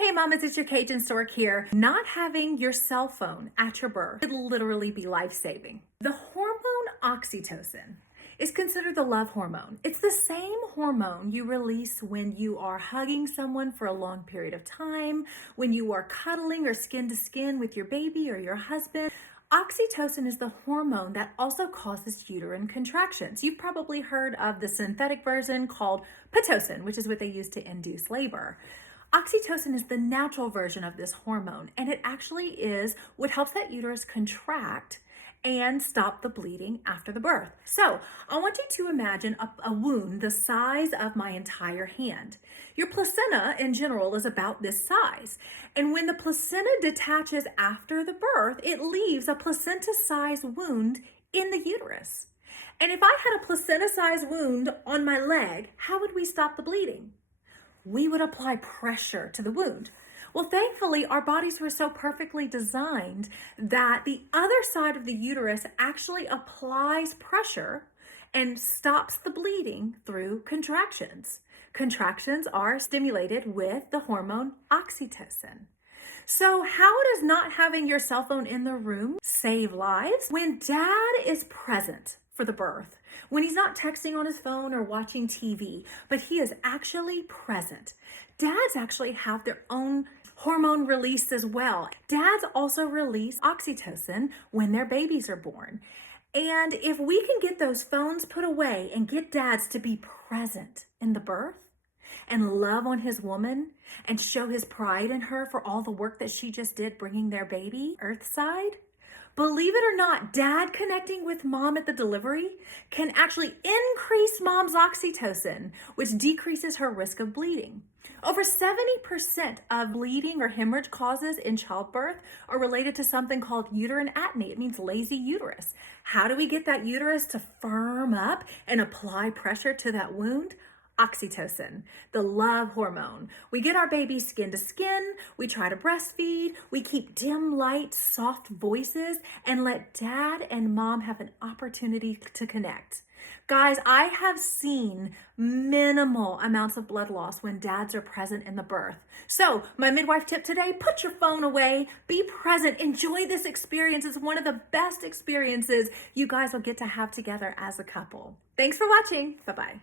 Hey mamas, it's your Cajun Stork here. Not having your cell phone at your birth could literally be life-saving. The hormone oxytocin is considered the love hormone. It's the same hormone you release when you are hugging someone for a long period of time, when you are cuddling or skin to skin with your baby or your husband. Oxytocin is the hormone that also causes uterine contractions. You've probably heard of the synthetic version called Pitocin, which is what they use to induce labor. Oxytocin is the natural version of this hormone, and it actually is what helps that uterus contract and stop the bleeding after the birth. So I want you to imagine a wound the size of my entire hand. Your placenta in general is about this size. And when the placenta detaches after the birth, it leaves a placenta-sized wound in the uterus. And if I had a placenta-sized wound on my leg, how would we stop the bleeding? We would apply pressure to the wound. Well, thankfully, our bodies were so perfectly designed that the other side of the uterus actually applies pressure and stops the bleeding through contractions. Contractions are stimulated with the hormone oxytocin. So how does not having your cell phone in the room save lives? When dad is present for the birth, when he's not texting on his phone or watching TV, but he is actually present. Dads actually have their own hormone release as well. Dads also release oxytocin when their babies are born. And if we can get those phones put away and get dads to be present in the birth and love on his woman and show his pride in her for all the work that she just did bringing their baby earthside, believe it or not, dad connecting with mom at the delivery can actually increase mom's oxytocin, which decreases her risk of bleeding. Over 70% of bleeding or hemorrhage causes in childbirth are related to something called uterine atony. It means lazy uterus. How do we get that uterus to firm up and apply pressure to that wound? Oxytocin, the love hormone. We get our baby skin to skin, we try to breastfeed, we keep dim light, soft voices, and let dad and mom have an opportunity to connect. Guys, I have seen minimal amounts of blood loss when dads are present in the birth. So my midwife tip today, put your phone away, be present, enjoy this experience. It's one of the best experiences you guys will get to have together as a couple. Thanks for watching. Bye-bye.